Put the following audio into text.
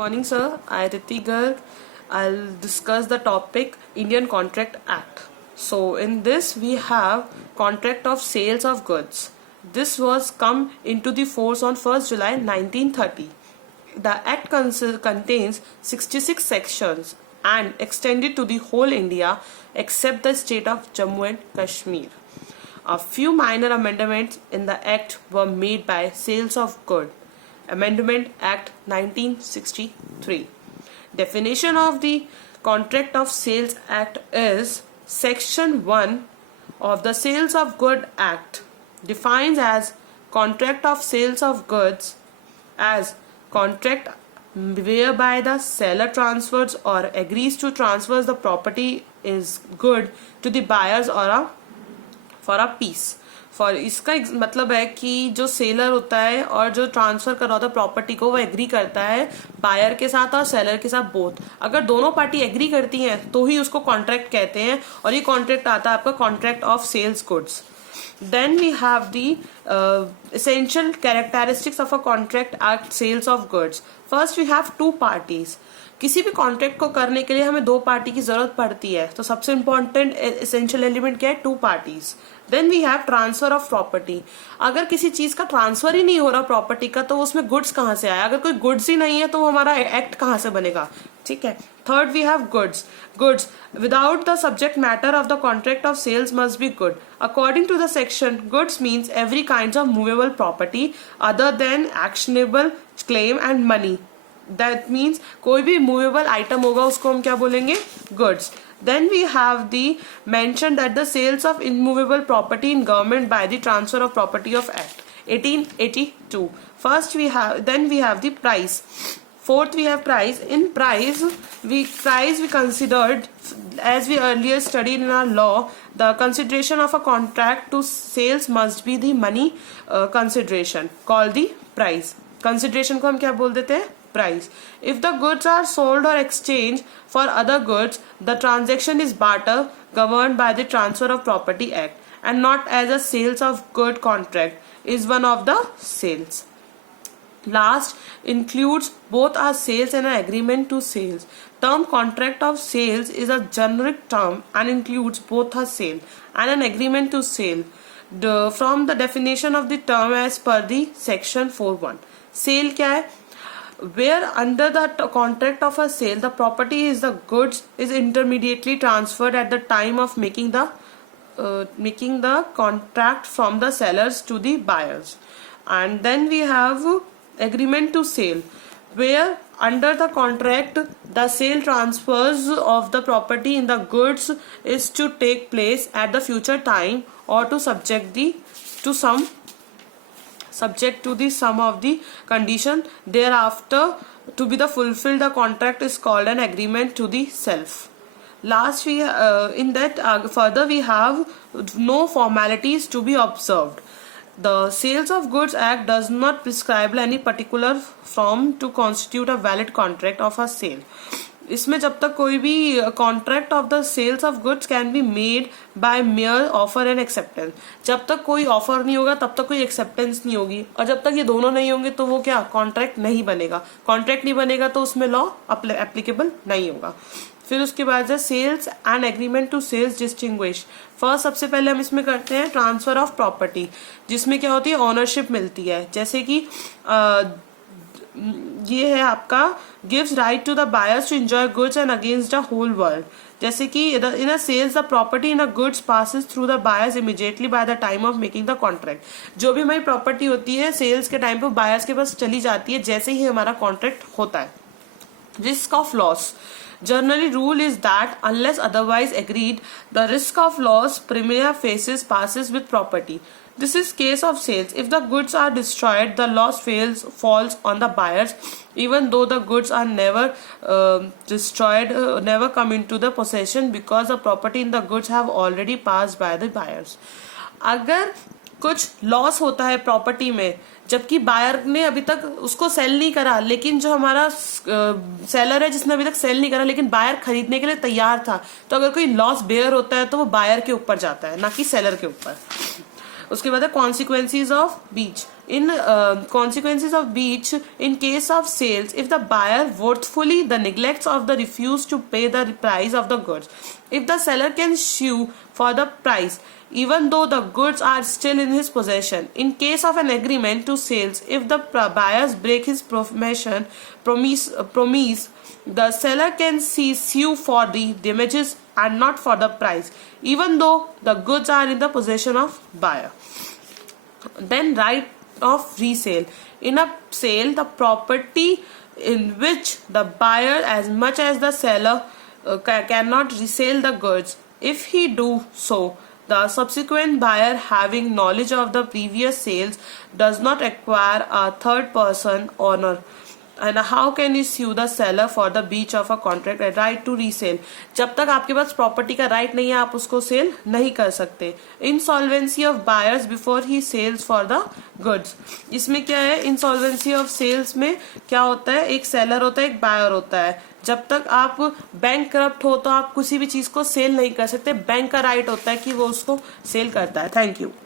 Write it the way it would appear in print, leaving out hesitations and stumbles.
Morning, sir. I, Ritik Garg. I'll discuss the topic Indian Contract Act. So, in this, we have Contract of Sales of Goods. This was come into the force on 1st July 1930. The Act contains 66 sections and extended to the whole India except the state of Jammu and Kashmir. A few minor amendments in the Act were made by Sales of Goods. Amendment Act 1963. Definition of the Contract of Sales Act is Section 1 of the Sales of Goods Act defines as contract of sales of goods as contract whereby the seller transfers or agrees to transfer the property is good to the buyers or for a piece. For इसका मतलब है कि जो seller होता है और जो transfer कर रहा होता है प्रॉपर्टी को वो एग्री करता है बायर के साथ और सेलर के साथ बोथ. अगर दोनों पार्टी एग्री करती हैं तो ही उसको कॉन्ट्रैक्ट कहते हैं और ये कॉन्ट्रैक्ट आता है आपका contract of sales goods. Then we have the essential characteristics of a contract act sales of goods. First we have two parties. किसी भी कॉन्ट्रैक्ट को करने के लिए हमें दो पार्टी की जरूरत पड़ती है तो सबसे इम्पोर्टेंट एसेंशियल एलिमेंट क्या है? Two parties. Then we have transfer of property. अगर किसी चीज का ट्रांसफर ही नहीं हो रहा प्रॉपर्टी का तो उसमें गुड्स कहाँ से आया? अगर कोई गुड्स ही नहीं है तो हमारा एक्ट कहाँ से बनेगा? ठीक है. Third we have goods. Goods without the subject matter of the contract of sales must be good. According to the section, goods means every kinds of movable property other than actionable claim and money. That means कोई भी movable item होगा उसको हम क्या बोलेंगे? Goods. Then we have the mention that the sales of immovable property in government by the transfer of property of Act 1882. First we have the price. Fourth we have price. In price we considered, as we earlier studied in our law, the consideration of a contract to sales must be the money consideration called the price. Consideration को हम क्या बोल देते हैं? Price. If the goods are sold or exchanged for other goods, the transaction is barter governed by the Transfer of Property Act and not as a sales of good contract is one of the sales. Last includes both a sales and an agreement to sales. Term contract of sales is a generic term and includes both a sale and an agreement to sale. From the definition of the term as per the section 4.1. Sale क्या है? Where under the contract of a sale the property is the goods is intermediately transferred at the time of making the contract from the sellers to the buyers. And then we have agreement to sale, where under the contract the sale transfers of the property in the goods is to take place at the future time or to subject to the sum of the condition thereafter to be the fulfilled. The contract is called an agreement to the self. Last we further we have no formalities to be observed. The Sales of Goods Act does not prescribe any particular form to constitute a valid contract of a sale. इसमें जब तक कोई भी contract of the sales of goods can be made by mere offer and acceptance. जब तक कोई offer नहीं होगा तब तक कोई एक्सेप्टेंस नहीं होगी और जब तक ये दोनों नहीं होंगे तो वो क्या कॉन्ट्रैक्ट नहीं बनेगा. कॉन्ट्रैक्ट नहीं बनेगा तो उसमें लॉ एप्लीकेबल नहीं होगा. फिर उसके बाद है sales and agreement to sales distinguish. First सबसे पहले हम इसमें करते हैं ट्रांसफर ऑफ प्रॉपर्टी, जिसमें क्या होती है ऑनरशिप मिलती है. जैसे कि ये है आपका gives right to the buyers to enjoy goods and against the whole world. जैसे कि in a sales the property in a goods passes through the buyers immediately by the time of making the contract. जो भी हमारी property होती है sales के time पे buyers के पास चली जाती है जैसे ही हमारा कॉन्ट्रैक्ट होता है. Risk of loss. Generally rule is that unless otherwise agreed, the risk of loss prima facie passes with property. This is case of sales. If the goods are destroyed, the loss falls on the buyers, even though the goods are never destroyed, never come into the possession because the property in the goods have already passed by the buyers. अगर कुछ loss होता है property में जबकि buyer ने अभी तक उसको सेल नहीं करा, लेकिन जो हमारा सेलर है जिसने अभी तक सेल नहीं करा लेकिन बायर खरीदने के लिए तैयार था, तो अगर कोई लॉस बेयर होता है तो वो बायर के ऊपर जाता है ना कि सेलर के ऊपर. उसके बाद है consequences of breach. In consequences of breach, in case of sales, if the buyer worthfully the neglects of the refuse to pay the price of the goods, if the seller can sue for the price even though the goods are still in his possession. In case of an agreement to sales, if the buyers break his promise, the seller can sue for the damages and not for the price, even though the goods are in the possession of buyer. Then right of resale. In a sale, the property in which the buyer as much as the seller cannot resell the goods. If he do so, the subsequent buyer having knowledge of the previous sales does not acquire a third person owner. And how can you sue the seller for the breach of a contract? Right to resale. जब तक आपके पास property का right नहीं है आप उसको cell नहीं कर सकते. इंसॉल्वेंसी ऑफ बायर्स बिफोर ही सेल्स फॉर द गुड्स. इसमें क्या है, इंसॉल्वेंसी ऑफ सेल्स में क्या होता है, एक सेलर होता है एक बायर होता है. जब तक आप बैंक करप्ट हो तो आप किसी भी चीज को सेल नहीं कर सकते. बैंक का राइट होता है कि वो उसको सेल करता है. Thank you.